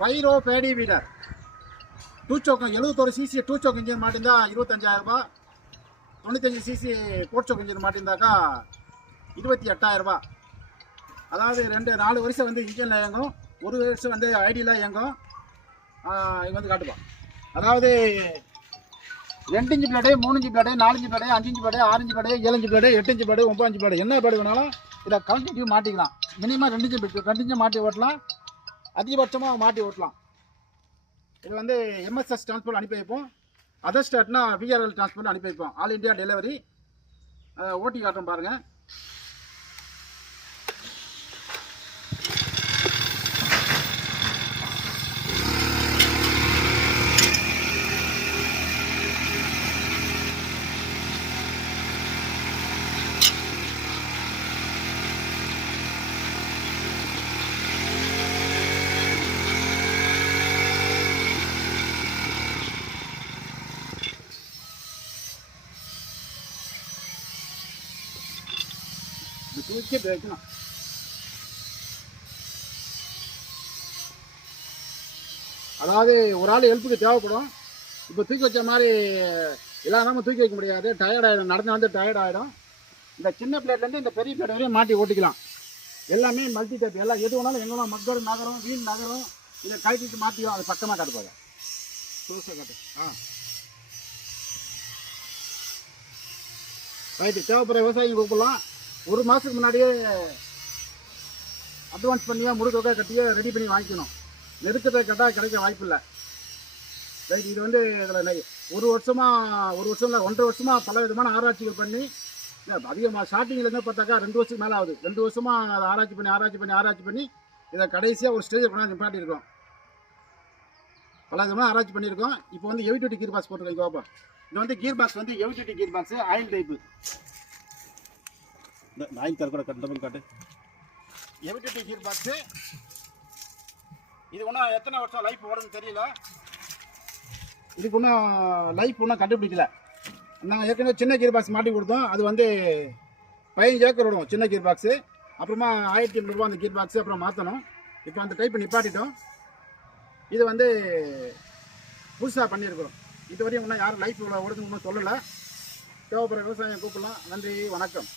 பைரோ பேடி வீடர் டூ சோக்கம் 71 சிசி டூ சோக் இன்ஜின் மாட்டிருந்தா 25,000 ரூபாய். 95 சிசி ஃபோர் சோக் இன்ஜின் மாட்டிருந்தாக்கா 28,000 ரூபாய். அதாவது 4 வருஷம் வந்து இன்ஜினில் இயங்கும், 1 வருஷம் வந்து ஐடியில் இயங்கும். இங்கே வந்து காட்டுப்போம். அதாவது 2 inch blade, 3 inch blade, 4 inch blade, 5 inch blade, 6 inch blade, 7 inch blade, 8 inch blade, 9 inch blade, என்ன பிளேடு வேணாலும் இதை கழட்டிட்டு மாட்டிக்கலாம். மினிமம் 2 இன்ச்சு மாட்டி ஓட்டலாம், அதிகபட்சமாக மாட்டி ஓட்டலாம். இது வந்து எம்எஸ்எஸ் டிரான்ஸ்போர்ட் அனுப்பி வைப்போம். அதர் ஸ்டேட்னா விஆர்எல் டிரான்ஸ்போர்ட் அனுப்பி வைப்போம். All India delivery. ஓட்டி காட்டுறோம் பாருங்கள். தூக்கி வைக்கணும். அதாவது ஒரு ஆள் ஹெல்ப்புக்கு தேவைப்படும். இப்போ தூக்கி வச்ச மாதிரி எல்லா நேரமும் தூக்கி வைக்க முடியாது, டயர்ட் ஆகிடும், நடந்து வந்து டயர்ட் ஆகிடும். இந்த சின்ன பிளேட்லேருந்து இந்த பெரிய பிளேட் வரையும் மாட்டி ஓட்டிக்கலாம். எல்லாமே மல்டி டைப், எல்லாம் எது வேணாலும் எங்கே மக்கள் நகரம் வீண் நகரம் இதை கழட்டிட்டு மாற்றிடும். அது பக்கமாக காட்டுப்பாங்க. காட்டு. ரைட்டு. தேவைப்படுற விவசாயிகள் கூப்பிடலாம். 1 மாதத்துக்கு முன்னாடியே அட்வான்ஸ் பண்ணியோ முழுக்க கட்டியோ ரெடி பண்ணி வாங்கிக்கணும். நெருக்கத்தை கேட்டால் கிடைக்க வாய்ப்பு இல்லை. ரைட். இது வந்து இதில் 1 வருஷம் இல்லை 1.5 வருஷமாக பல விதமான ஆராய்ச்சிகள் பண்ணி அதிகமாக ஸ்டார்டிங்லேருந்து பார்த்தாக்கா 2 வருஷத்துக்கு மேலே ஆகுது. 2 வருஷமாக அதை ஆராய்ச்சி பண்ணி இதை கடைசியாக ஒரு ஸ்டேஜில் கொண்டாந்து நிப்பாட்டியிருக்கோம். பல விதமாக ஆராய்ச்சி பண்ணியிருக்கோம். இப்போ வந்து ஹெவி டியூட்டி கீர் பாக்ஸ் போட்டிருக்கோம். இங்கே பார்ப்போம். இது வந்து கீர் பாக்ஸ் வந்து heavy duty gear box, oil type. Oil தர கூட கண்டபிள் காட்டு. Heavy duty gear box. இது இன்னும் எத்தனை வருஷம் லைஃப் ஓடுதுன்னு தெரியல. இதுக்கு இன்னும் லைஃப் இன்னும் கண்டுபிடிக்கல. நாங்கள் ஏற்கனவே சின்ன கீர் பாக்ஸ் மாட்டி கொடுத்தோம். அது வந்து 15 ஏக்கர் விடும் சின்ன கீர் பாக்ஸு. அப்புறமா 1,800 ரூபா அந்த கீர் பாக்ஸு அப்புறம் மாற்றணும். இப்போ அந்த டைப் நிப்பாட்டிட்டோம். இது வந்து புதுசாக பண்ணியிருக்கிறோம். இதுவரையும் இன்னும் யாரும் லைஃப் ஓடுதுன்னு இன்னும் சொல்லலை. தேவைப்படுற விவசாயம் கூப்பிடலாம். நன்றி, வணக்கம்.